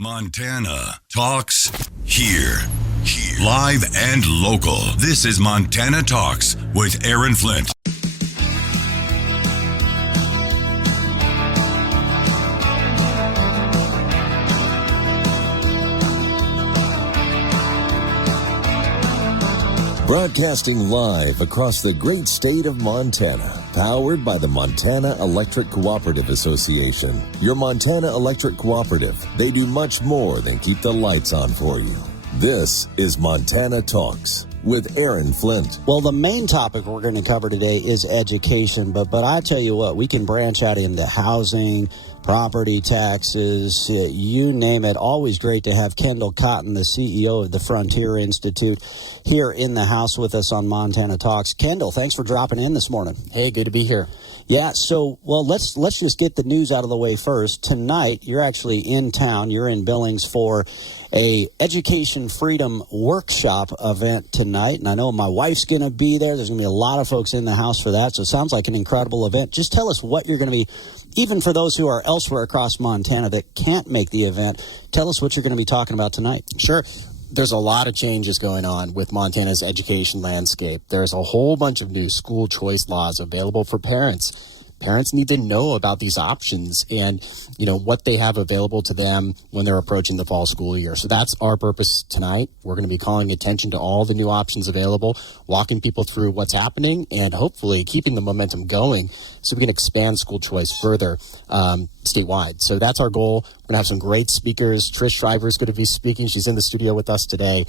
Montana Talks here. Live and local. This is Montana Talks with Aaron Flint. Broadcasting live across the great state of Montana, powered by the Montana Electric Cooperative Association. Your Montana Electric Cooperative, they do much more than keep the lights on for you. This is Montana Talks with Aaron Flint. Well, the main topic we're going to cover today is education, but I tell you what, we can branch out into housing, property taxes, you name it. Always great to have Kendall Cotton, the CEO of the Frontier Institute, here in the house with us on Montana Talks. Kendall, thanks for dropping in this morning. Hey, good to be here. Yeah, so, well, let's just get the news out of the way first. Tonight, you're actually in town. You're in Billings for a Education Freedom Workshop event tonight, and I know my wife's going to be there. There's going to be a lot of folks in the house for that, so it sounds like an incredible event. Just tell us what you're going to be, even for those who are elsewhere across Montana that can't make the event, tell us what you're going to be talking about tonight. Sure. There's a lot of changes going on with Montana's education landscape. There's a whole bunch of new school choice laws available for parents. Parents need to know about these options and, what they have available to them when they're approaching the fall school year. So that's our purpose tonight. We're going to be calling attention to all the new options available, walking people through what's happening, and hopefully keeping the momentum going so we can expand school choice further statewide. So that's our goal. We're going to have some great speakers. Trish Schreiber is going to be speaking. She's in the studio with us today.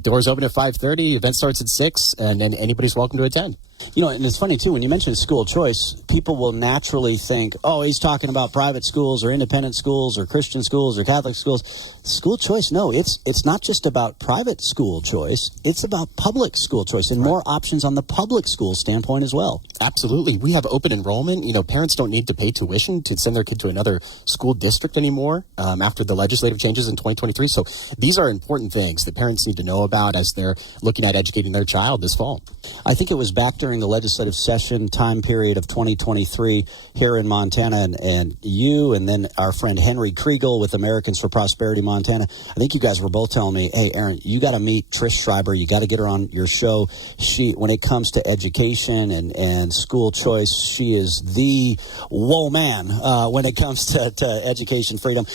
Doors open at 5:30. Event starts at 6, and then anybody's welcome to attend. And it's funny, too, when you mention school choice, people will naturally think, oh, he's talking about private schools or independent schools or Christian schools or Catholic schools. School choice, no, it's not just about private school choice. It's about public school choice and more options on the public school standpoint as well. Absolutely. We have open enrollment. Parents don't need to pay tuition to send their kid to another school district anymore after the legislative changes in 2023. So these are important things that parents need to know about as they're looking at educating their child this fall. I think it was back during the legislative session time period of 2023 here in Montana, and you and then our friend Henry Kriegel with Americans for Prosperity Montana, I think you guys were both telling me, hey, Aaron, you got to meet Trish Schreiber. You got to get her on your show. When it comes to education and school choice, she is the man when it comes to education freedom.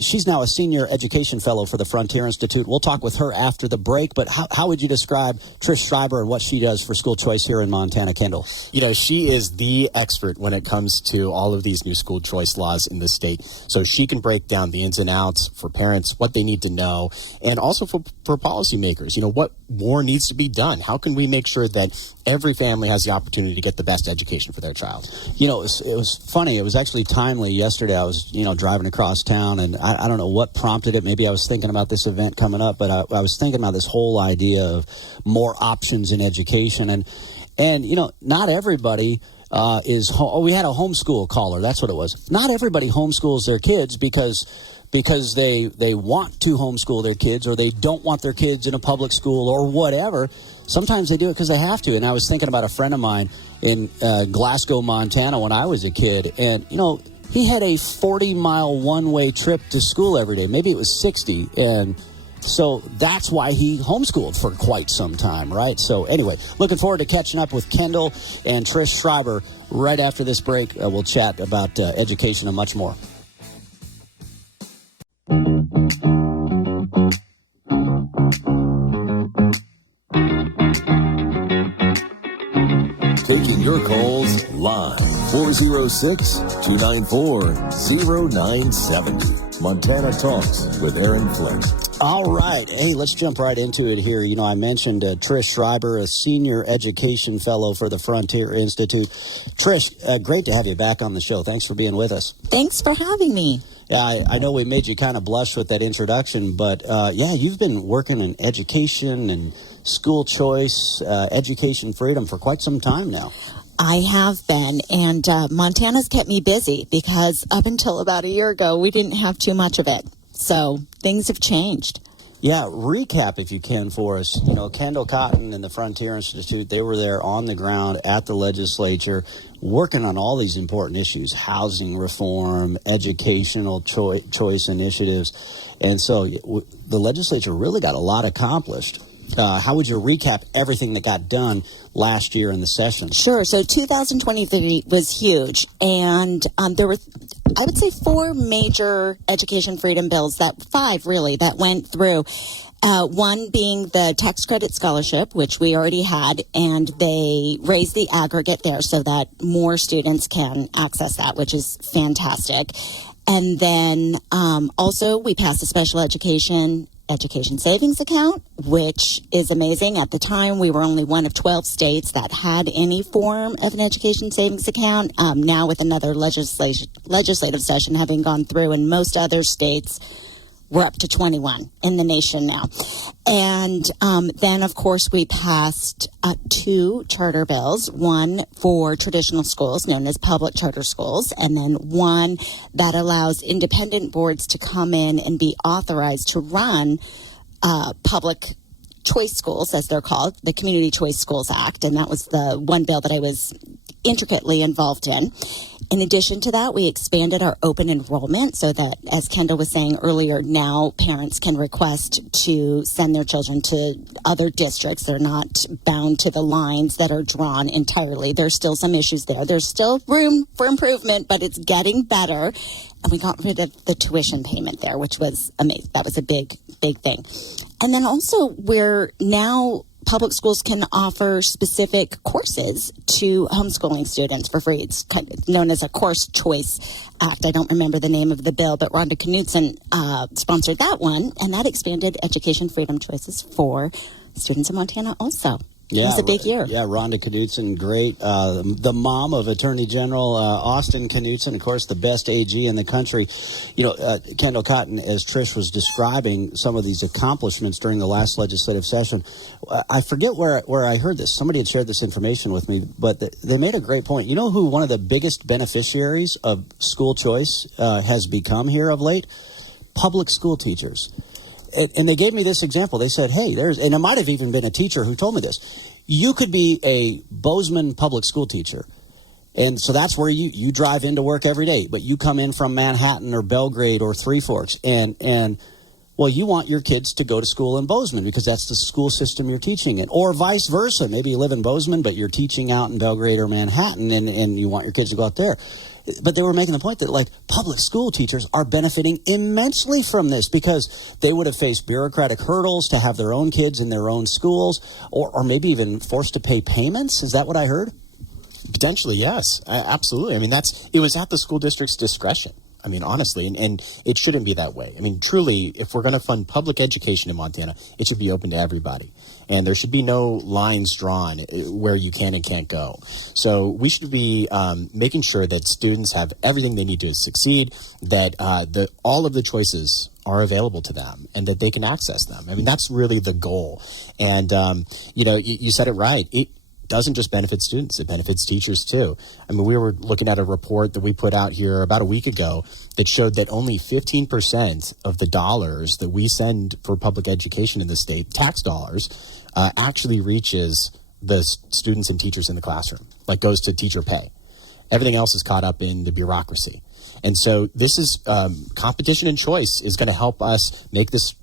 She's now a senior education fellow for the Frontier Institute. We'll talk with her after the break, but how would you describe Trish Schreiber and what she does for school choice here in Montana, Kendall? She is the expert when it comes to all of these new school choice laws in the state. So she can break down the ins and outs for parents, what they need to know, and also for policymakers, what more needs to be done. How can we make sure that every family has the opportunity to get the best education for their child? It was funny. It was actually timely. Yesterday I was, driving across town, and I don't know what prompted it. Maybe I was thinking about this event coming up, but I was thinking about this whole idea of more options in education. And not everybody we had a homeschool caller. That's what it was. Not everybody homeschools their kids because they want to homeschool their kids, or they don't want their kids in a public school or whatever. Sometimes they do it because they have to. And I was thinking about a friend of mine in Glasgow, Montana when I was a kid. And, he had a 40-mile one-way trip to school every day. Maybe it was 60. And so that's why he homeschooled for quite some time, right? So anyway, looking forward to catching up with Kendall and Trish Schreiber right after this break. We'll chat about education and much more. Taking your calls live. 406-294-0970. Montana Talks with Aaron Flint. All right. Hey, let's jump right into it here. I mentioned Trish Schreiber, a senior education fellow for the Frontier Institute. Trish, great to have you back on the show. Thanks for being with us. Thanks for having me. Yeah, I know we made you kind of blush with that introduction, but you've been working in education and school choice, education freedom for quite some time now. I have been, and Montana's kept me busy because up until about a year ago, we didn't have too much of it. So things have changed. Yeah, recap if you can for us. You know, Kendall Cotton and the Frontier Institute, they were there on the ground at the legislature working on all these important issues, housing reform, educational choice initiatives. And so the legislature really got a lot accomplished. How would you recap everything that got done last year in the session? Sure. So 2023 was huge. And there were, I would say, 4 major education freedom bills, 5 really, that went through. One being the tax credit scholarship, which we already had, and they raised the aggregate there so that more students can access that, which is fantastic. And then also we passed a special education savings account, which is amazing. At the time, we were only one of 12 states that had any form of an education savings account. Now with another legislative session having gone through, in most other states, we're up to 21 in the nation now. And then, of course, we passed 2 charter bills, one for traditional schools known as public charter schools, and then one that allows independent boards to come in and be authorized to run public choice schools, as they're called, the Community Choice Schools Act. And that was the one bill that I was intricately involved in. In addition to that, we expanded our open enrollment so that, as Kendall was saying earlier, now parents can request to send their children to other districts. They're not bound to the lines that are drawn entirely. There's still some issues there. There's still room for improvement, but it's getting better. And we got rid of the tuition payment there, which was amazing. That was a big, big thing. And then also, we're now public schools can offer specific courses to homeschooling students for free. It's kind of known as a Course Choice Act. I don't remember the name of the bill, but Rhonda Knudsen sponsored that one, and that expanded education freedom choices for students in Montana also. Yeah, it was a big year. Yeah, Rhonda Knudsen, great. The mom of Attorney General Austin Knudsen, of course, the best AG in the country. You know, Kendall Cotton, as Trish was describing some of these accomplishments during the last legislative session, I forget where I heard this. Somebody had shared this information with me, but they made a great point. You know who one of the biggest beneficiaries of school choice has become here of late? Public school teachers. And they gave me this example. They said, hey, and it might have even been a teacher who told me this. You could be a Bozeman public school teacher. And so that's where you drive into work every day. But you come in from Manhattan or Belgrade or Three Forks. And well, you want your kids to go to school in Bozeman because that's the school system you're teaching in. Or vice versa. Maybe you live in Bozeman, but you're teaching out in Belgrade or Manhattan, and you want your kids to go out there. But they were making the point that, like, public school teachers are benefiting immensely from this because they would have faced bureaucratic hurdles to have their own kids in their own schools, or maybe even forced to pay payments. Is that what I heard? Potentially, yes. Absolutely. I mean, it was at the school district's discretion. I mean, honestly, and it shouldn't be that way. I mean, truly, if we're going to fund public education in Montana, it should be open to everybody. And there should be no lines drawn where you can and can't go. So we should be making sure that students have everything they need to succeed, that all of the choices are available to them and that they can access them. I mean, that's really the goal. And, you said it right. It doesn't just benefit students, it benefits teachers too. I mean, we were looking at a report that we put out here about a week ago that showed that only 15% of the dollars that we send for public education in the state, tax dollars, actually reaches the students and teachers in the classroom, like goes to teacher pay. Everything else is caught up in the bureaucracy. And so this is competition and choice is going to help us make this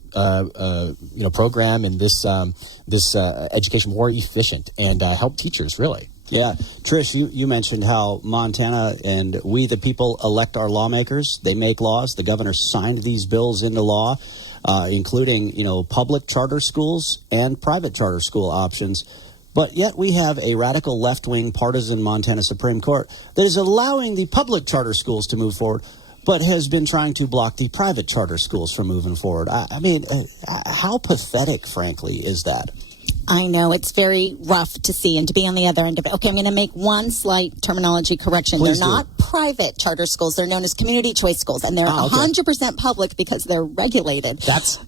program and this education more efficient and help teachers, really. Yeah. Trish, you mentioned how Montana and we, the people, elect our lawmakers. They make laws. The governor signed these bills into law, including, public charter schools and private charter school options. But yet we have a radical left-wing partisan Montana Supreme Court that is allowing the public charter schools to move forward, but has been trying to block the private charter schools from moving forward. I mean, how pathetic, frankly, is that? I know, it's very rough to see and to be on the other end of it. Okay, I'm going to make one slight terminology correction. Please they're not private charter schools. They're known as community choice schools, and they're 100% public because they're regulated. That's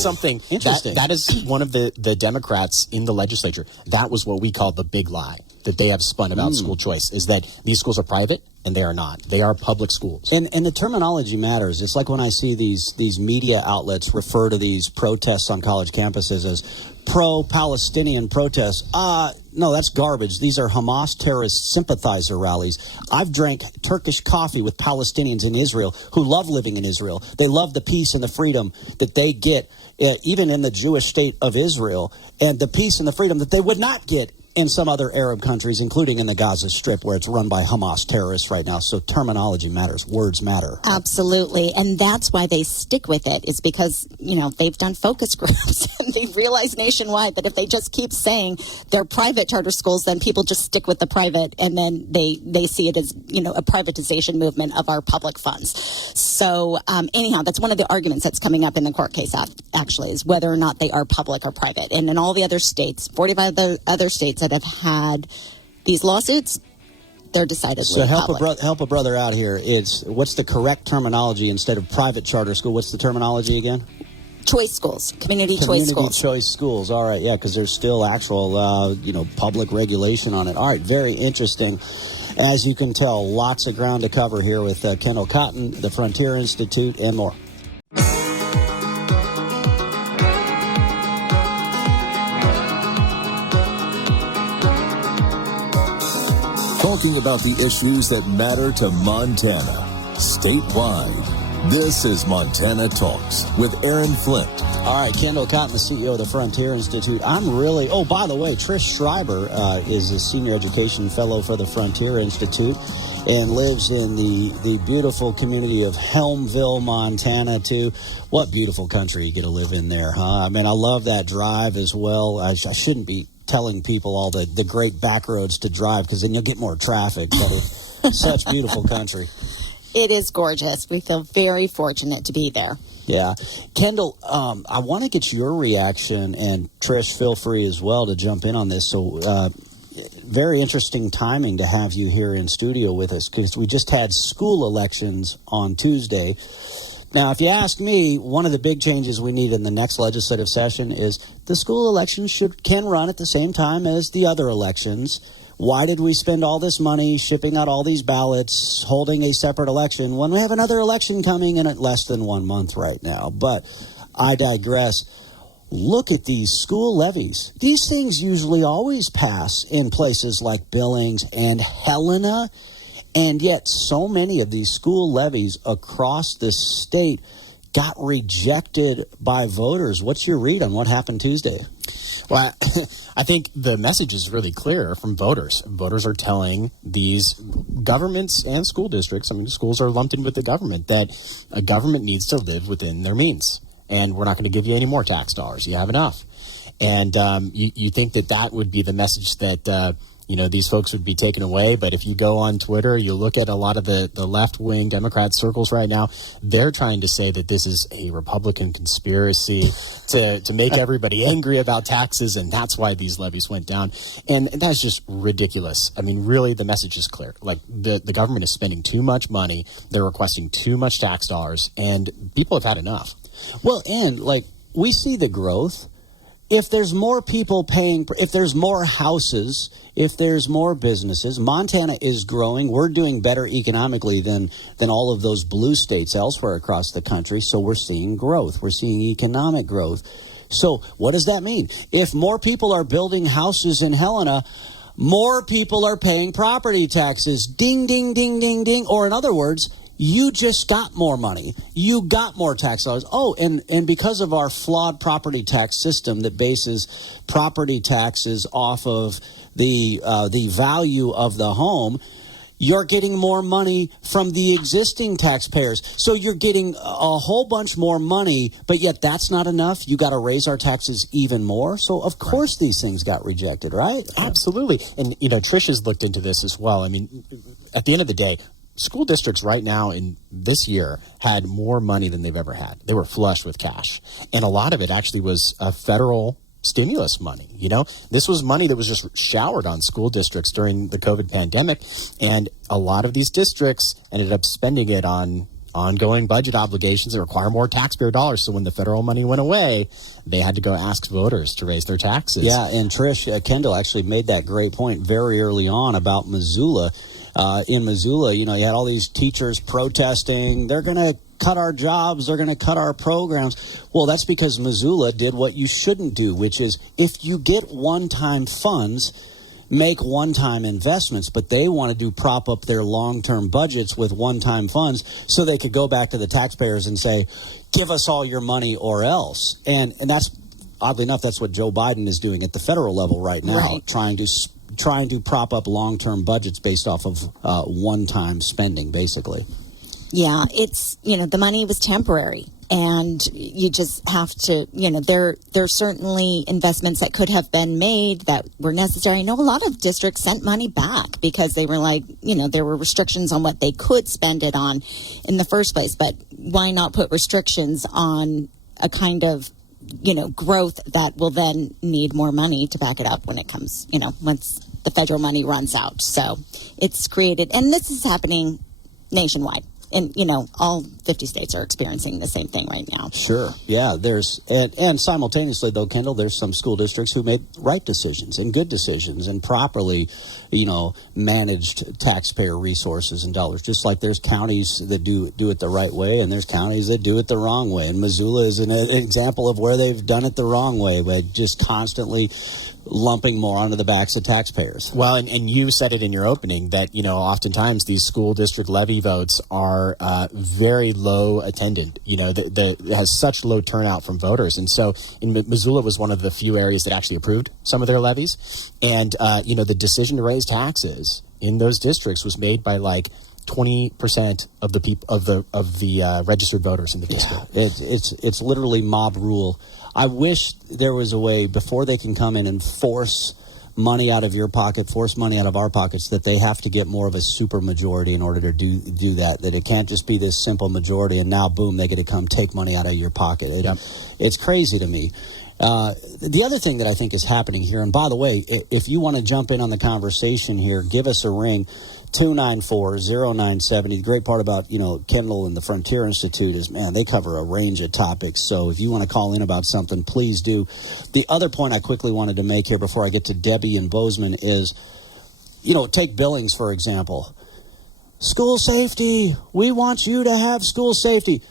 something. Interesting. That is one of the Democrats in the legislature. That was what we call the big lie. that they have spun about school choice is that these schools are private, and they are not. They are public schools. And the terminology matters. It's like when I see these media outlets refer to these protests on college campuses as pro-Palestinian protests. No, that's garbage. These are Hamas terrorist sympathizer rallies. I've drank Turkish coffee with Palestinians in Israel who love living in Israel. They love the peace and the freedom that they get even in the Jewish state of Israel, and the peace and the freedom that they would not get in some other Arab countries, including in the Gaza Strip, where it's run by Hamas terrorists right now. So terminology matters. Words matter. Absolutely. And that's why they stick with it, is because, they've done focus groups and they've realized nationwide that if they just keep saying they're private charter schools, then people just stick with the private, and then they see it as, a privatization movement of our public funds. So anyhow, that's one of the arguments that's coming up in the court case, actually, is whether or not they are public or private. And in all the other states, 45 other states that have had these lawsuits, they're decidedly so help public. help a brother out here. What's the correct terminology instead of private charter school? What's the terminology again? Choice schools, community choice schools. Choice schools. All right, yeah, because there's still actual, public regulation on it. All right, very interesting. As you can tell, lots of ground to cover here with Kendall Cotton, the Frontier Institute, and more. Talking about the issues that matter to Montana, statewide. This is Montana Talks with Aaron Flint. All right, Kendall Cotton, the CEO of the Frontier Institute. Oh, by the way, Trish Schreiber is a senior education fellow for the Frontier Institute and lives in the beautiful community of Helmville, Montana, too. What beautiful country you get to live in there, huh? I mean, I love that drive as well. I shouldn't be telling people all the great back roads to drive, because then you'll get more traffic. But it's such beautiful country. It is gorgeous. We feel very fortunate to be there. Yeah. Kendall, I want to get your reaction, and Trish, feel free as well to jump in on this. So very interesting timing to have you here in studio with us, because we just had school elections on Tuesday. Now, if you ask me, one of the big changes we need in the next legislative session is the school elections can run at the same time as the other elections. Why did we spend all this money shipping out all these ballots, holding a separate election, when we have another election coming in at less than 1 month right now? But I digress. Look at these school levies. These things usually always pass in places like Billings and Helena. And yet so many of these school levies across the state got rejected by voters. What's your read on what happened Tuesday? Well, I think the message is really clear from voters. Voters are telling these governments and school districts, schools are lumped in with the government, that a government needs to live within their means. And we're not going to give you any more tax dollars. You have enough. And you think that would be the message that these folks would be taken away. But if you go on Twitter, you look at a lot of the left-wing Democrat circles right now, they're trying to say that this is a Republican conspiracy to make everybody angry about taxes, and that's why these levies went down. And that's just ridiculous. I mean, really, the message is clear. Like, the government is spending too much money. They're requesting too much tax dollars, and people have had enough. Well, and, we see the growth. If there's more people paying, if there's more houses, if there's more businesses, Montana is growing. We're doing better economically than all of those blue states elsewhere across the country. So we're seeing growth. We're seeing economic growth. So what does that mean? If more people are building houses in Helena, more people are paying property taxes. Ding, ding, ding, ding, ding. Or in other words, you just got more money. You got more tax dollars. Oh, and because of our flawed property tax system that bases property taxes off of the value of the home, you're getting more money from the existing taxpayers. So you're getting a whole bunch more money, but yet that's not enough. You got to raise our taxes even more. So, of course, these things got rejected, right? Absolutely. And, Trish has looked into this as well. I mean, at the end of the day, school districts right now in this year had more money than they've ever had. They were flush with cash. And a lot of it actually was federal stimulus money. This was money that was just showered on school districts during the COVID pandemic. And a lot of these districts ended up spending it on ongoing budget obligations that require more taxpayer dollars. So when the federal money went away, they had to go ask voters to raise their taxes. Yeah, and Trish, Kendall actually made that great point very early on about Missoula. In Missoula, you had all these teachers protesting. They're going to cut our jobs. They're going to cut our programs. Well, that's because Missoula did what you shouldn't do, which is if you get one-time funds, make one-time investments, but they wanted to prop up their long-term budgets with one-time funds so they could go back to the taxpayers and say, give us all your money or else. And that's, oddly enough, that's what Joe Biden is doing at the federal level right now, trying to prop up long-term budgets based off of one-time spending, basically. Yeah, it's, the money was temporary, and you just have to, there's certainly investments that could have been made that were necessary. I know a lot of districts sent money back because they were like, there were restrictions on what they could spend it on in the first place. But why not put restrictions on a kind of, growth that will then need more money to back it up when it comes, once the federal money runs out. So it's created, and this is happening nationwide. And, all 50 states are experiencing the same thing right now. Sure. Yeah. And simultaneously, though, Kendall, there's some school districts who made right decisions and good decisions and properly, managed taxpayer resources and dollars. Just like there's counties that do it the right way, and there's counties that do it the wrong way. And Missoula is an example of where they've done it the wrong way, by just constantly lumping more onto the backs of taxpayers. Well, and you said it in your opening that, oftentimes these school district levy votes are very low attended. It has such low turnout from voters. And so Missoula was one of the few areas that actually approved some of their levies. And, the decision to raise taxes in those districts was made by 20% of the people of the registered voters in the district. Yeah, it's literally mob rule. I wish there was a way before they can come in and force money out of your pocket, force money out of our pockets, that they have to get more of a super majority in order to do that. That it can't just be this simple majority and now boom, they get to come take money out of your pocket. It's crazy to me. The other thing that I think is happening here, and by the way, if you want to jump in on the conversation here, give us a ring. 294-0970. The great part about, Kendall and the Frontier Institute is, man, they cover a range of topics. So if you want to call in about something, please do. The other point I quickly wanted to make here before I get to Debbie and Bozeman is, take Billings, for example. School safety. We want you to have school safety.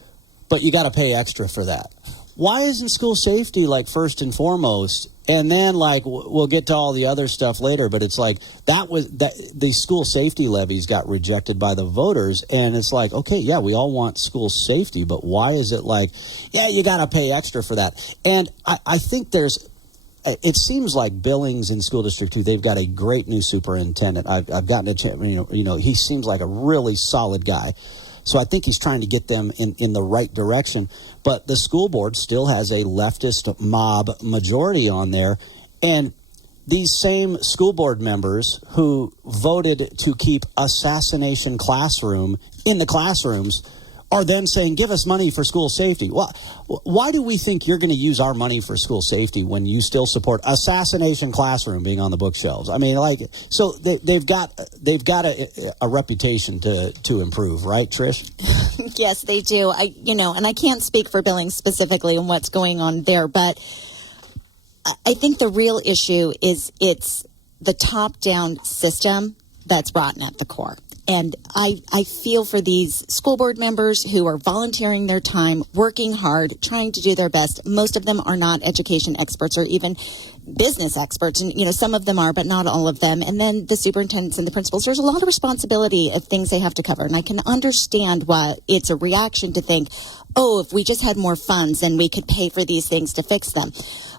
But you got to pay extra for that. Why isn't school safety first and foremost? And then we'll get to all the other stuff later, but it's the school safety levies got rejected by the voters, and it's okay, yeah, we all want school safety, but why is it you got to pay extra for that? And I think it seems like Billings and School District 2, they've got a great new superintendent. I've gotten a chance, he seems like a really solid guy. So I think he's trying to get them in the right direction. But the school board still has a leftist mob majority on there. And these same school board members who voted to keep Assassination Classroom in the classrooms are then saying, give us money for school safety. Well, why do we think you're going to use our money for school safety when you still support Assassination Classroom being on the bookshelves? I mean, so they've got a reputation to improve, right, Trish? Yes, they do. And I can't speak for Billings specifically and what's going on there, but I think the real issue is it's the top-down system that's rotten at the core. And I feel for these school board members who are volunteering their time, working hard, trying to do their best. Most of them are not education experts or even business experts. And, some of them are, but not all of them. And then the superintendents and the principals, there's a lot of responsibility of things they have to cover. And I can understand why it's a reaction to think, if we just had more funds, then we could pay for these things to fix them.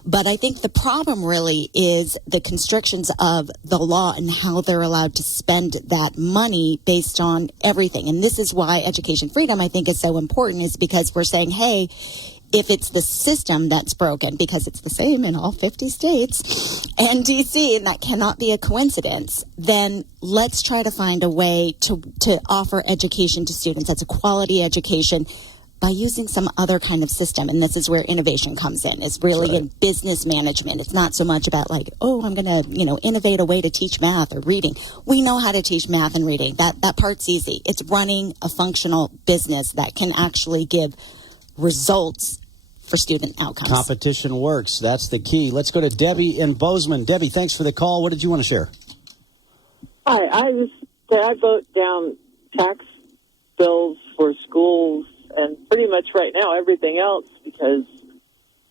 But I think the problem really is the constrictions of the law and how they're allowed to spend that money based on everything. And this is why education freedom, I think, is so important, is because we're saying, hey, if it's the system that's broken, because it's the same in all 50 states and D.C., and that cannot be a coincidence, then let's try to find a way to offer education to students. That's a quality education by using some other kind of system. And this is where innovation comes in. It's really in business management. It's not so much about like, oh, I'm going to, innovate a way to teach math or reading. We know how to teach math and reading. That part's easy. It's running a functional business that can actually give results for student outcomes. Competition works. That's the key. Let's go to Debbie in Bozeman. Debbie, thanks for the call. What did you want to share? Hi, I vote down tax bills for schools and pretty much right now everything else because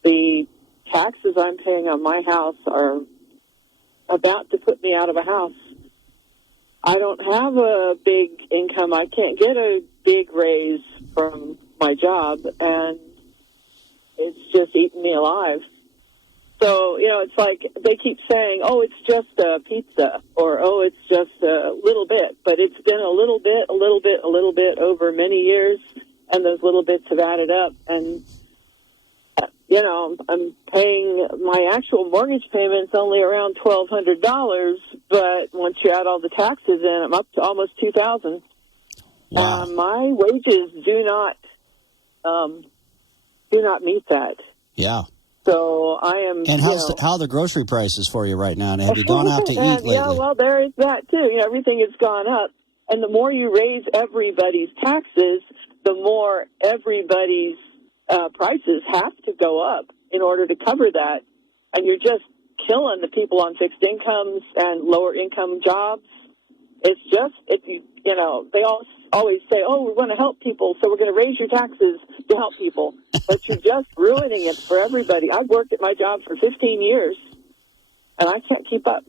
the taxes I'm paying on my house are about to put me out of a house. I don't have a big income. I can't get a big raise from my job, and it's just eating me alive. So, it's like they keep saying, oh, it's just a pizza, or, oh, it's just a little bit. But it's been a little bit over many years, and those little bits have added up. And, I'm paying my actual mortgage payments only around $1,200, but once you add all the taxes in, I'm up to almost $2,000. Wow. My wages do not meet that. Yeah. So I am. And how are the grocery prices for you right now? And have you gone out to eat lately? Yeah, well, there is that too. Everything has gone up, and the more you raise everybody's taxes, the more everybody's prices have to go up in order to cover that, and you're just killing the people on fixed incomes and lower income jobs. It's just they always say, oh, we want to help people, so we're going to raise your taxes to help people. But you're just ruining it for everybody. I've worked at my job for 15 years, and I can't keep up.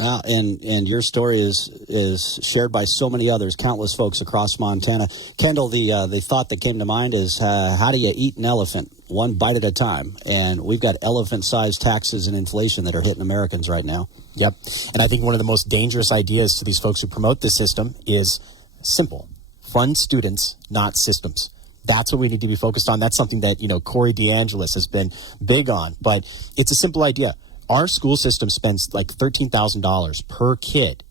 And your story is shared by so many others, countless folks across Montana. Kendall, the thought that came to mind is how do you eat an elephant? One bite at a time. And we've got elephant-sized taxes and inflation that are hitting Americans right now. Yep. And I think one of the most dangerous ideas to these folks who promote this system is simple. Fund students, not systems. That's what we need to be focused on. That's something that, Corey DeAngelis has been big on. But it's a simple idea. Our school system spends like $13,000 per kid.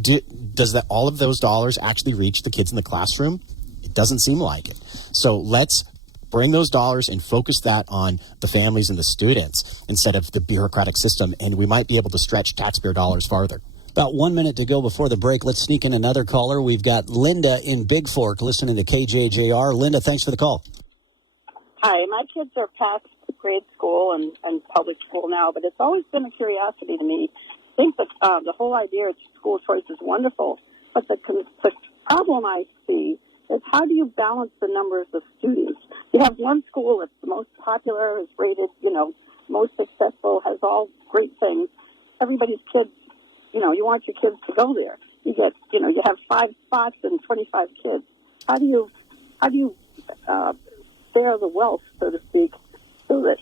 Does all of those dollars actually reach the kids in the classroom? It doesn't seem like it. So let's bring those dollars and focus that on the families and the students instead of the bureaucratic system, and we might be able to stretch taxpayer dollars farther. About 1 minute to go before the break. Let's sneak in another caller. We've got Linda in Big Fork listening to KJJR. Linda, thanks for the call. Hi, my kids are past grade school and public school now, but it's always been a curiosity to me. I think that the whole idea of school choice is wonderful, but the problem I see is how do you balance the numbers of students? You have one school that's the most popular, is rated, most successful, has all great things. Everybody's kids, you want your kids to go there. You get, you have 5 spots and 25 kids. How do you share the wealth, so to speak, so that,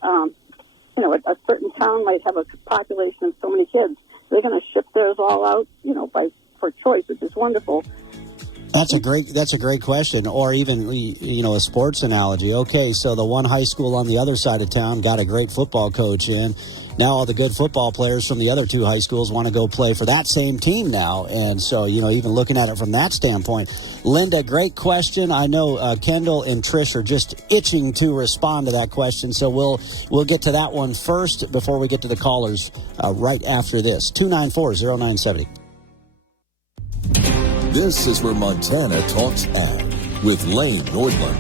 a certain town might have a population of so many kids. They're going to ship theirs all out, for choice, which is wonderful. That's a great question. Or even, a sports analogy. Okay, so the one high school on the other side of town got a great football coach in. Now all the good football players from the other two high schools want to go play for that same team now. And so, even looking at it from that standpoint. Linda, great question. I know Kendall and Trish are just itching to respond to that question. So we'll get to that one first before we get to the callers right after this. 294-0970. This is where Montana Talks Ag with Lane Nordlund.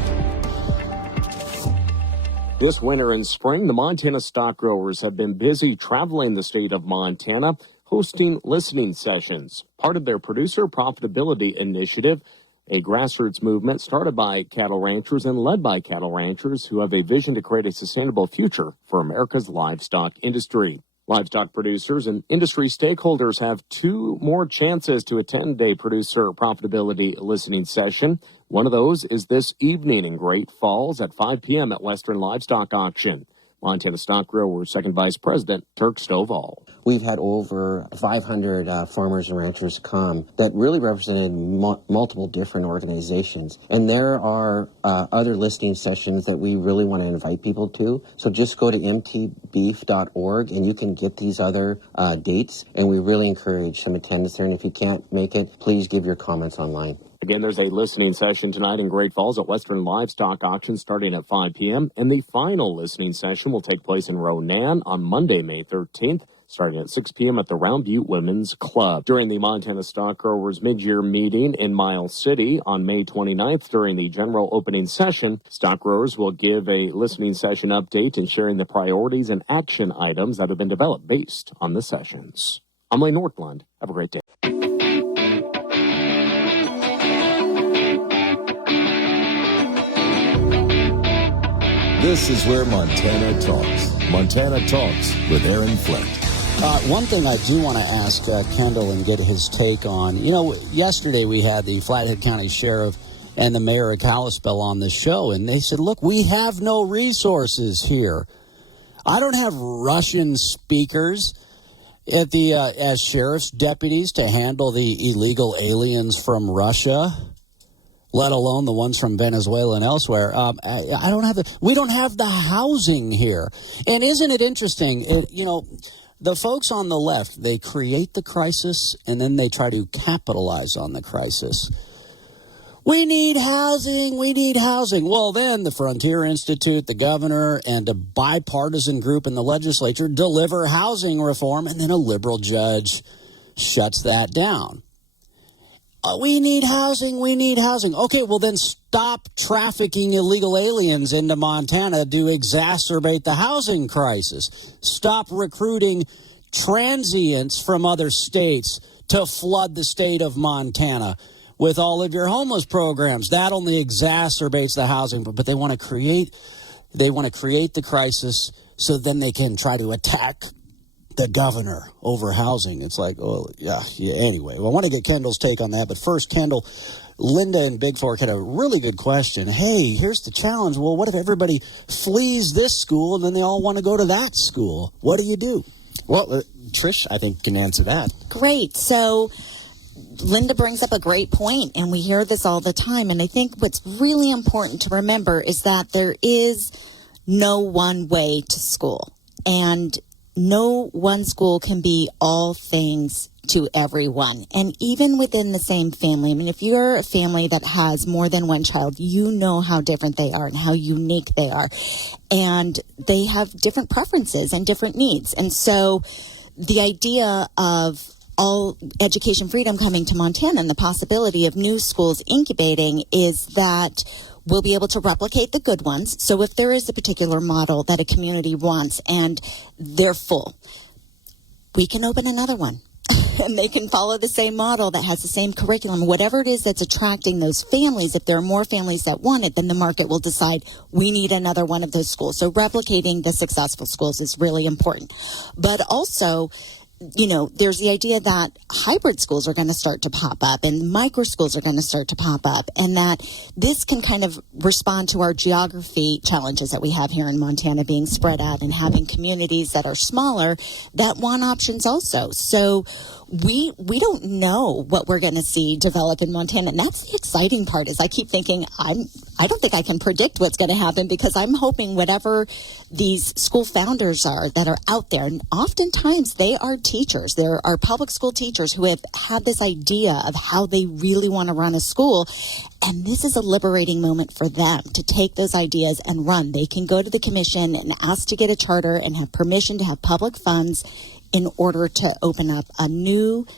This winter and spring, the Montana stock growers have been busy traveling the state of Montana, hosting listening sessions, part of their producer profitability initiative, a grassroots movement started by cattle ranchers and led by cattle ranchers who have a vision to create a sustainable future for America's livestock industry. Livestock producers and industry stakeholders have 2 more chances to attend a producer profitability listening session. One of those is this evening in Great Falls at 5 p.m. at Western Livestock Auction. Montana Stock Growers Second Vice President Turk Stovall. We've had over 500 farmers and ranchers come that really represented multiple different organizations. And there are other listening sessions that we really want to invite people to. So just go to mtbeef.org and you can get these other dates. And we really encourage some attendance there. And if you can't make it, please give your comments online. Again, there's a listening session tonight in Great Falls at Western Livestock Auction starting at 5 p.m. And the final listening session will take place in Ronan on Monday, May 13th, starting at 6 p.m. at the Round Butte Women's Club. During the Montana Stock Growers mid-year meeting in Miles City on May 29th during the general opening session, stock growers will give a listening session update and sharing the priorities and action items that have been developed based on the sessions. I'm Lane Nordlund. Have a great day. This is where Montana talks. Montana Talks with Aaron Flint. One thing I do want to ask Kendall and get his take on, yesterday we had the Flathead County Sheriff and the Mayor of Kalispell on the show, and they said, look, we have no resources here. I don't have Russian speakers at the as sheriff's deputies to handle the illegal aliens from Russia, let alone the ones from Venezuela and elsewhere. We don't have the housing here. And isn't it interesting, the folks on the left, they create the crisis and then they try to capitalize on the crisis. We need housing. Well, then the Frontier Institute, the governor, and a bipartisan group in the legislature deliver housing reform, and then a liberal judge shuts that down. We need housing. Okay, well then stop trafficking illegal aliens into Montana to exacerbate the housing crisis. Stop recruiting transients from other states to flood the state of Montana with all of your homeless programs. That only exacerbates the housing, but they want to create the crisis so then they can try to attack the governor over housing. It's like, anyway. Well, I want to get Kendall's take on that. But first, Kendall, Linda in Big Fork had a really good question. Hey, here's the challenge. Well, what if everybody flees this school and then they all want to go to that school? What do you do? Well, Trish, I think, can answer that. Great. So Linda brings up a great point, and we hear this all the time. And I think what's really important to remember is that there is no one way to school. And no one school can be all things to everyone. And even within the same family, I mean, if you're a family that has more than one child, you know how different they are and how unique they are. And they have different preferences and different needs. And so the idea of all education freedom coming to Montana and the possibility of new schools incubating is that we'll be able to replicate the good ones. So if there is a particular model that a community wants and they're full, we can open another one. And they can follow the same model that has the same curriculum. Whatever it is that's attracting those families, if there are more families that want it, then the market will decide we need another one of those schools. So replicating the successful schools is really important. But also, there's the idea that hybrid schools are going to start to pop up and micro schools are going to start to pop up, and that this can kind of respond to our geography challenges that we have here in Montana, being spread out and having communities that are smaller that want options also. So we don't know what we're going to see develop in Montana. And that's the exciting part, is I keep thinking I don't think I can predict what's going to happen, because I'm hoping whatever these school founders are that are out there, and oftentimes they are teachers. There are public school teachers who have had this idea of how they really want to run a school. And this is a liberating moment for them to take those ideas and run. They can go to the commission and ask to get a charter and have permission to have public funds in order to open up a new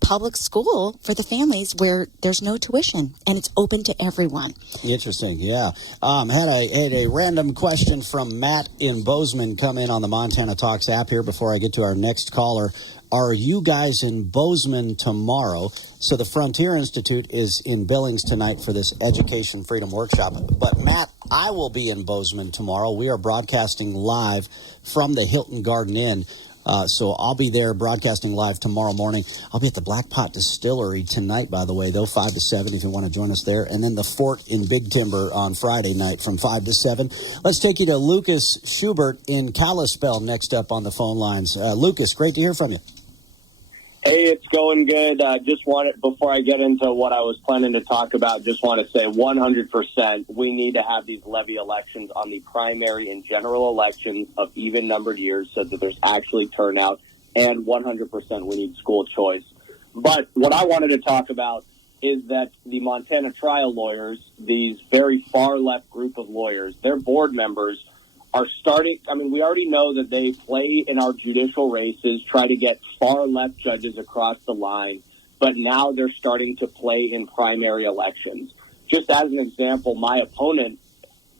public school for the families where there's no tuition and it's open to everyone. Interesting, yeah. Had a random question from Matt in Bozeman come in on the Montana Talks app here before I get to our next caller. Are you guys in Bozeman tomorrow? So the Frontier Institute is in Billings tonight for this Education Freedom Workshop. But Matt, I will be in Bozeman tomorrow. We are broadcasting live from the Hilton Garden Inn. So I'll be there broadcasting live tomorrow morning. I'll be at the Black Pot Distillery tonight, by the way, though, 5 to 7 if you want to join us there. And then the Fort in Big Timber on Friday night from 5 to 7. Let's take you to Lucas Schubert in Kalispell next up on the phone lines. Lucas, great to hear from you. Hey, it's going good. Just wanted, before I get into what I was planning to talk about, just want to say 100% we need to have these levy elections on the primary and general elections of even-numbered years so that there's actually turnout, and 100% we need school choice. But what I wanted to talk about is that the Montana trial lawyers, these very far left group of lawyers, their board members are starting. I mean, we already know that they play in our judicial races, try to get far left judges across the line, but now they're starting to play in primary elections. Just as an example, my opponent,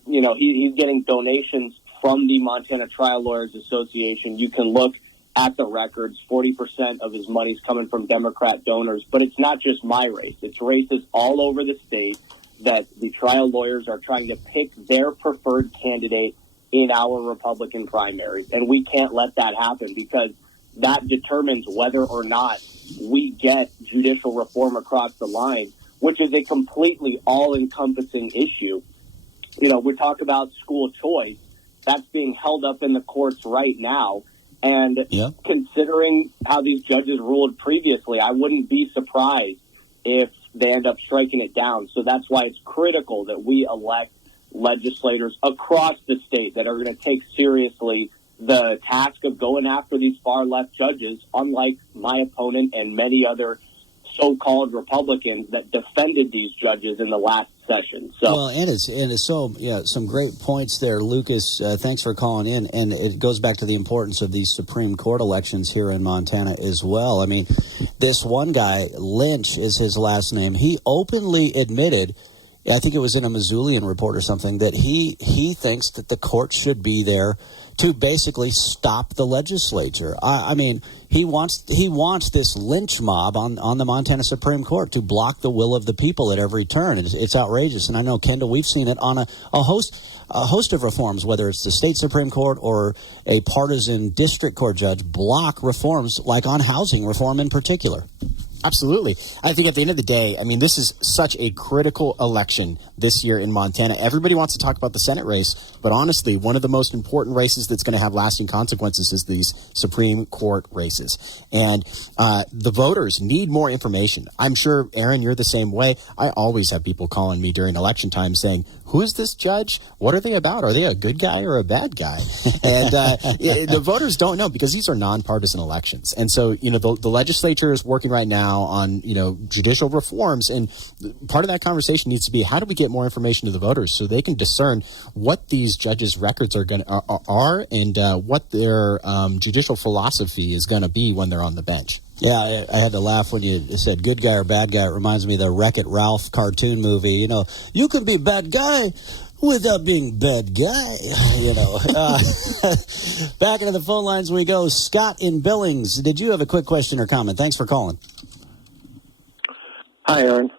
he's getting donations from the Montana Trial Lawyers Association. You can look at the records. 40% of his money's coming from Democrat donors, but it's not just my race. It's races all over the state that the trial lawyers are trying to pick their preferred candidate in our Republican primaries. And we can't let that happen, because that determines whether or not we get judicial reform across the line, which is a completely all-encompassing issue. We talk about school choice. That's being held up in the courts right now. And considering how these judges ruled previously, I wouldn't be surprised if they end up striking it down. So that's why it's critical that we elect legislators across the state that are going to take seriously the task of going after these far left judges, unlike my opponent and many other so-called Republicans that defended these judges in the last session. So, well, and it's so some great points there, Lucas. Thanks for calling in, and it goes back to the importance of these Supreme Court elections here in Montana as well. I mean, this one guy, Lynch is his last name. He openly admitted, I think it was in a Missoulian report or something, that he thinks that the court should be there to basically stop the legislature. I mean, he wants this lynch mob on the Montana Supreme Court to block the will of the people at every turn. It's outrageous. And I know, Kendall, we've seen it on a host of reforms, whether it's the state Supreme Court or a partisan district court judge, block reforms like on housing reform in particular. Absolutely. I think at the end of the day, I mean, this is such a critical election this year in Montana. Everybody wants to talk about the Senate race, but honestly, one of the most important races that's going to have lasting consequences is these Supreme Court races. And the voters need more information. I'm sure, Aaron, you're the same way. I always have people calling me during election time saying, who is this judge? What are they about? Are they a good guy or a bad guy? And the voters don't know, because these are nonpartisan elections. And so, the legislature is working right now on, judicial reforms. And part of that conversation needs to be, how do we get more information to the voters so they can discern what these judges' records are and what their judicial philosophy is going to be when they're on the bench. Yeah, I had to laugh when you said good guy or bad guy. It reminds me of the Wreck-It Ralph cartoon movie. You can be a bad guy without being bad guy, Back into the phone lines we go. Scott in Billings, did you have a quick question or comment? Thanks for calling. Hi, Aaron.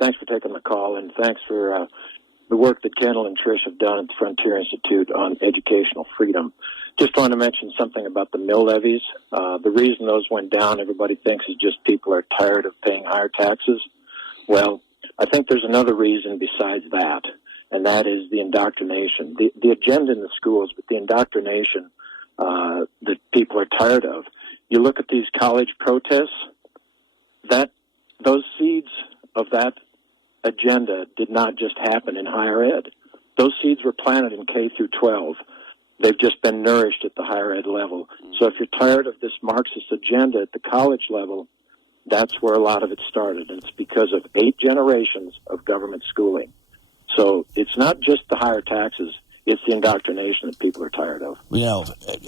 Thanks for taking the call, and thanks for the work that Kendall and Trish have done at the Frontier Institute on educational freedom. Just want to mention something about the mill levies. The reason those went down, everybody thinks, is just people are tired of paying higher taxes. Well, I think there's another reason besides that, and that is the indoctrination. The agenda in the schools, but the indoctrination that people are tired of. You look at these college protests, those seeds of that agenda did not just happen in higher ed. Those seeds were planted in K through 12. They've just been nourished at the higher ed level. So if you're tired of this Marxist agenda at the college level, that's where a lot of it started. And it's because of 8 generations of government schooling. So it's not just the higher taxes. It's the indoctrination that people are tired of.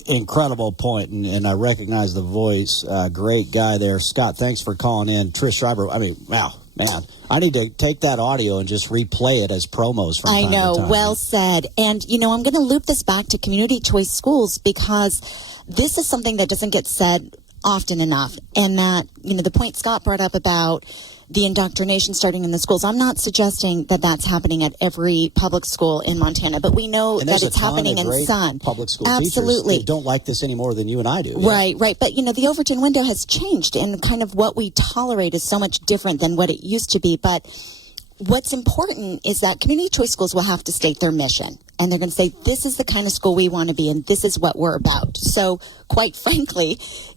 Incredible point, and I recognize the voice. Great guy there. Scott, thanks for calling in. Trish Schreiber, wow, man, I need to take that audio and just replay it as promos from time to time. I know, well said. And, I'm going to loop this back to community choice schools, because this is something that doesn't get said often enough. And that, the point Scott brought up about the indoctrination starting in the schools. I'm not suggesting that that's happening at every public school in Montana, but we know that it's happening in some public school Absolutely. Teachers. They don't like this any more than you and I do. Right. But, the Overton window has changed, and kind of what we tolerate is so much different than what it used to be. But what's important is that community choice schools will have to state their mission. And they're going to say, this is the kind of school we want to be, and this is what we're about. So, quite frankly,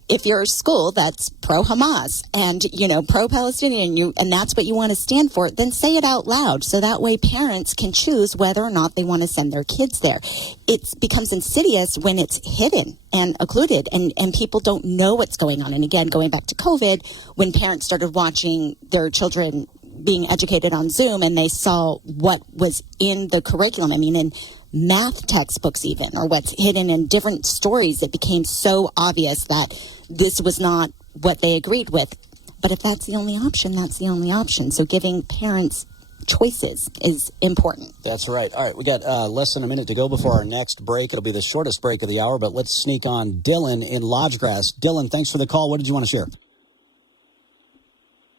if you're a school that's pro-Hamas and, pro-Palestinian, and that's what you want to stand for, then say it out loud. So that way parents can choose whether or not they want to send their kids there. It becomes insidious when it's hidden and occluded, and people don't know what's going on. And again, going back to COVID, when parents started watching their children being educated on Zoom, and they saw what was in the curriculum. I mean, in math textbooks even, or what's hidden in different stories, it became so obvious that this was not what they agreed with. But if that's the only option, that's the only option. So giving parents choices is important. That's right. All right, we got less than a minute to go before our next break. It'll be the shortest break of the hour, but let's sneak on Dylan in Lodgegrass. Dylan, thanks for the call. What did you want to share?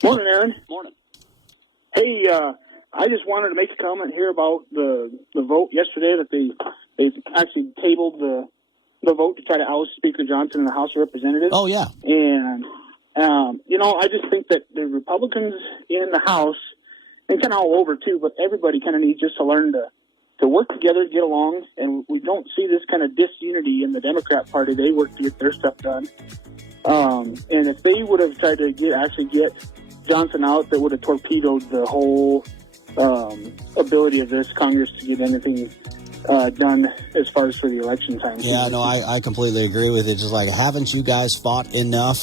Morning, Aaron. Morning. Hey, I just wanted to make a comment here about the vote yesterday that they actually tabled the vote to try to oust Speaker Johnson in the House of Representatives. Oh, yeah. And, I just think that the Republicans in the House, and kind of all over too, but everybody kind of needs just to learn to work together, get along, and we don't see this kind of disunity in the Democrat Party. They work to get their stuff done. And if they would have tried to get Johnson out, that would have torpedoed the whole ability of this Congress to get anything done as far as for the election time. Yeah, no, I completely agree with it. Just like, haven't you guys fought enough?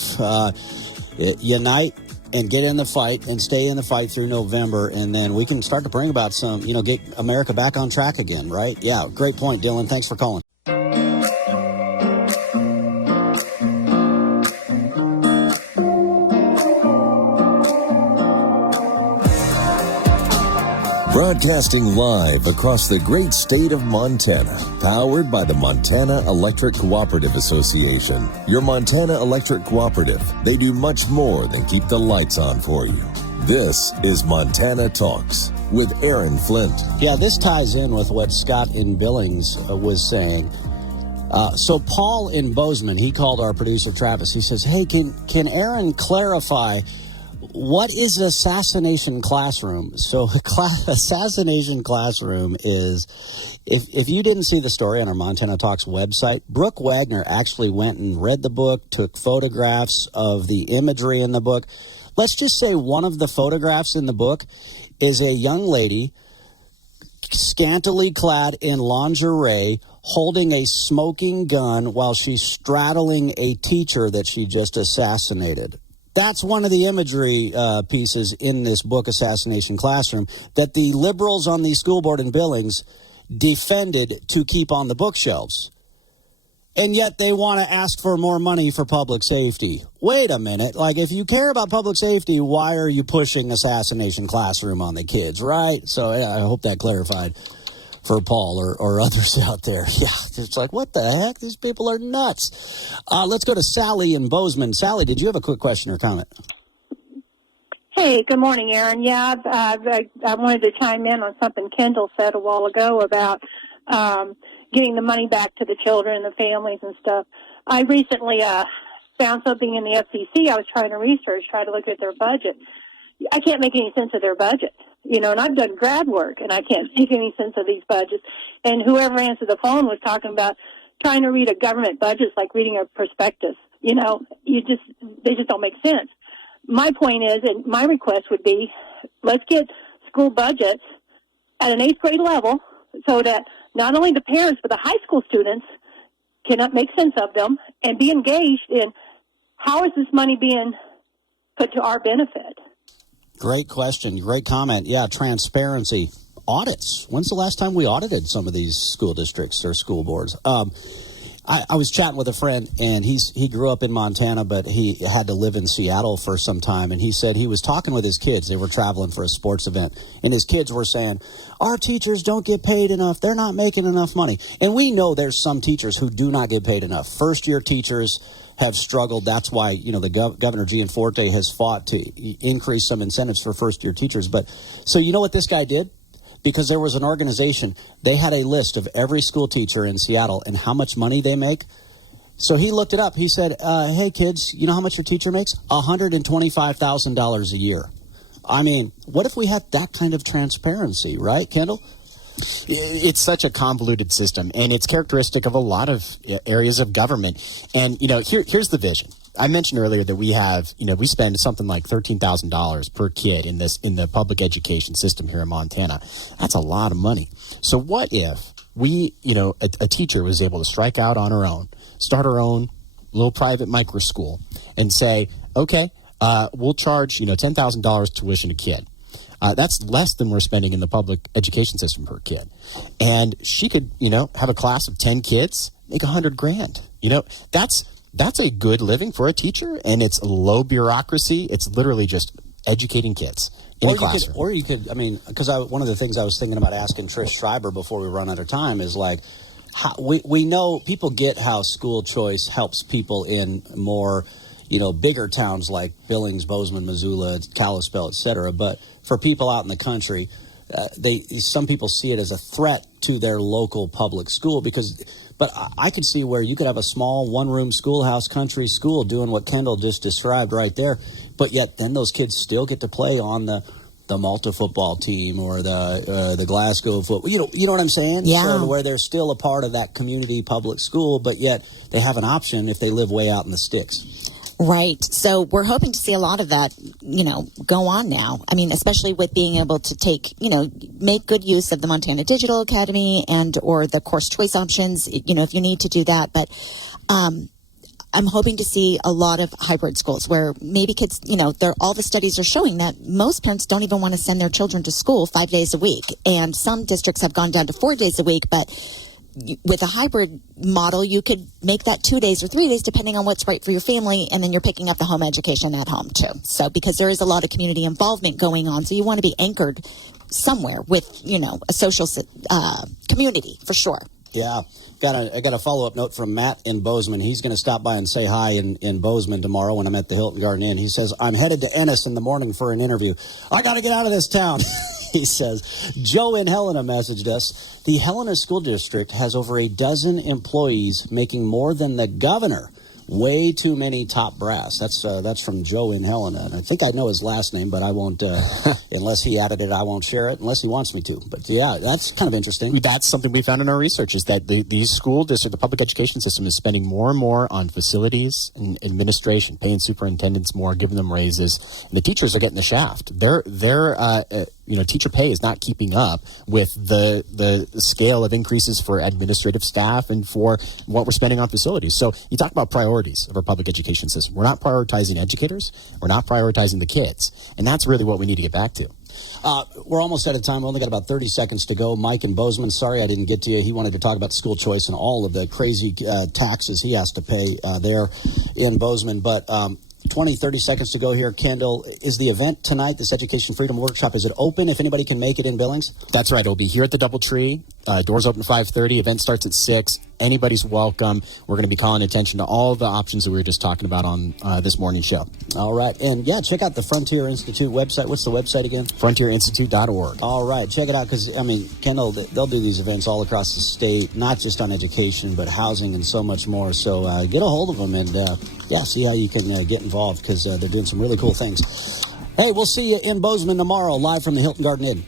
Unite and get in the fight and stay in the fight through November, and then we can start to bring about some, get America back on track again, right? Yeah, great point, Dylan. Thanks for calling. Broadcasting live across the great state of Montana, powered by the Montana Electric Cooperative Association. Your Montana Electric Cooperative, they do much more than keep the lights on for you. This is Montana Talks with Aaron Flint. Yeah, this ties in with what Scott in Billings was saying. So Paul in Bozeman, he called our producer Travis. He says, hey, can Aaron clarify what is Assassination Classroom? So Assassination Classroom is, if you didn't see the story on our Montana Talks website, Brooke Wagner actually went and read the book, took photographs of the imagery in the book. Let's just say one of the photographs in the book is a young lady scantily clad in lingerie holding a smoking gun while she's straddling a teacher that she just assassinated. That's one of the imagery pieces in this book, Assassination Classroom, that the liberals on the school board in Billings defended to keep on the bookshelves. And yet they want to ask for more money for public safety. Wait a minute. Like, if you care about public safety, why are you pushing Assassination Classroom on the kids, right? So I hope that clarified for Paul or others out there. Yeah, it's like, what the heck? These people are nuts. Let's go to Sally in Bozeman. Sally, did you have a quick question or comment? Hey, good morning, Aaron. Yeah, I wanted to chime in on something Kendall said a while ago about getting the money back to the children and the families and stuff. I recently found something in the FCC. I was trying to look at their budget. I can't make any sense of their budget. And I've done grad work, and I can't make any sense of these budgets. And whoever answered the phone was talking about trying to read a government budget is like reading a prospectus. They just don't make sense. My point is, and my request would be, let's get school budgets at an 8th grade level so that not only the parents but the high school students can make sense of them and be engaged in how is this money being put to our benefit. Great question. Great comment. Yeah, transparency. Audits. When's the last time we audited some of these school districts or school boards? I was chatting with a friend, and he grew up in Montana, but he had to live in Seattle for some time, and he said he was talking with his kids. They were traveling for a sports event, and his kids were saying, our teachers don't get paid enough. They're not making enough money. And we know there's some teachers who do not get paid enough. First-year teachers have struggled. That's why, the Governor Gianforte has fought to increase some incentives for first-year teachers. But so you know what this guy did? Because there was an organization, they had a list of every school teacher in Seattle and how much money they make. So he looked it up. He said, hey, kids, you know how much your teacher makes? $125,000 a year. I mean, what if we had that kind of transparency, right, Kendall? It's such a convoluted system, and it's characteristic of a lot of areas of government. And, here's the vision. I mentioned earlier that we have, we spend something like $13,000 per kid in the public education system here in Montana. That's a lot of money. So what if we, a teacher was able to strike out on her own, start her own little private micro school, and say, okay, we'll charge, $10,000 tuition a kid. That's less than we're spending in the public education system per kid. And she could, have a class of 10 kids, make $100,000. That's a good living for a teacher, and it's low bureaucracy. It's literally just educating kids in a classroom. Because one of the things I was thinking about asking Trish Schreiber before we run out of time is like, we know people get how school choice helps people in more, bigger towns like Billings, Bozeman, Missoula, Kalispell, et cetera. But for people out in the country, some people see it as a threat to their local public school but I could see where you could have a small one-room schoolhouse country school doing what Kendall just described right there, but yet then those kids still get to play on the Malta football team or the Glasgow football. You know what I'm saying? Yeah. So where they're still a part of that community public school, but yet they have an option if they live way out in the sticks. Right. So we're hoping to see a lot of that, go on now. I mean, especially with being able to take, make good use of the Montana Digital Academy or the course choice options, if you need to do that. But I'm hoping to see a lot of hybrid schools where maybe kids, all the studies are showing that most parents don't even want to send their children to school 5 days a week. And some districts have gone down to 4 days a week, but with a hybrid model, you could make that 2 days or 3 days, depending on what's right for your family, and then you're picking up the home education at home too. So, because there is a lot of community involvement going on, so you want to be anchored somewhere with, a social community for sure. Yeah. I got a follow-up note from Matt in Bozeman. He's going to stop by and say hi in Bozeman tomorrow when I'm at the Hilton Garden Inn. He says, I'm headed to Ennis in the morning for an interview. I got to get out of this town. He says, Joe in Helena messaged us. The Helena School District has over a dozen employees making more than the governor. Way too many top brass. That's from Joe in Helena. And I think I know his last name, but I won't, unless he added it, I won't share it unless he wants me to. But yeah, that's kind of interesting. That's something we found in our research is that these school district, the public education system is spending more and more on facilities and administration, paying superintendents more, giving them raises. And the teachers are getting the shaft. Their teacher pay is not keeping up with the scale of increases for administrative staff and for what we're spending on facilities. So you talk about priorities of our public education system. We're not prioritizing educators. We're not prioritizing the kids. And that's really what we need to get back to. We're almost out of time. We only got about 30 seconds to go. Mike in Bozeman, sorry I didn't get to you. He wanted to talk about school choice and all of the crazy taxes he has to pay there in Bozeman. But 20, 30 seconds to go here. Kendall, is the event tonight, this Education Freedom Workshop, is it open if anybody can make it in Billings? That's right. It'll be here at the DoubleTree. Doors open at 5:30. Event starts at 6. Anybody's welcome. We're going to be calling attention to all the options that we were just talking about on this morning's show. All right. And, yeah, check out the Frontier Institute website. What's the website again? FrontierInstitute.org. All right. Check it out because, Kendall, they'll do these events all across the state, not just on education, but housing and so much more. So get a hold of them and, see how you can get involved because they're doing some really cool things. Hey, we'll see you in Bozeman tomorrow, live from the Hilton Garden Inn.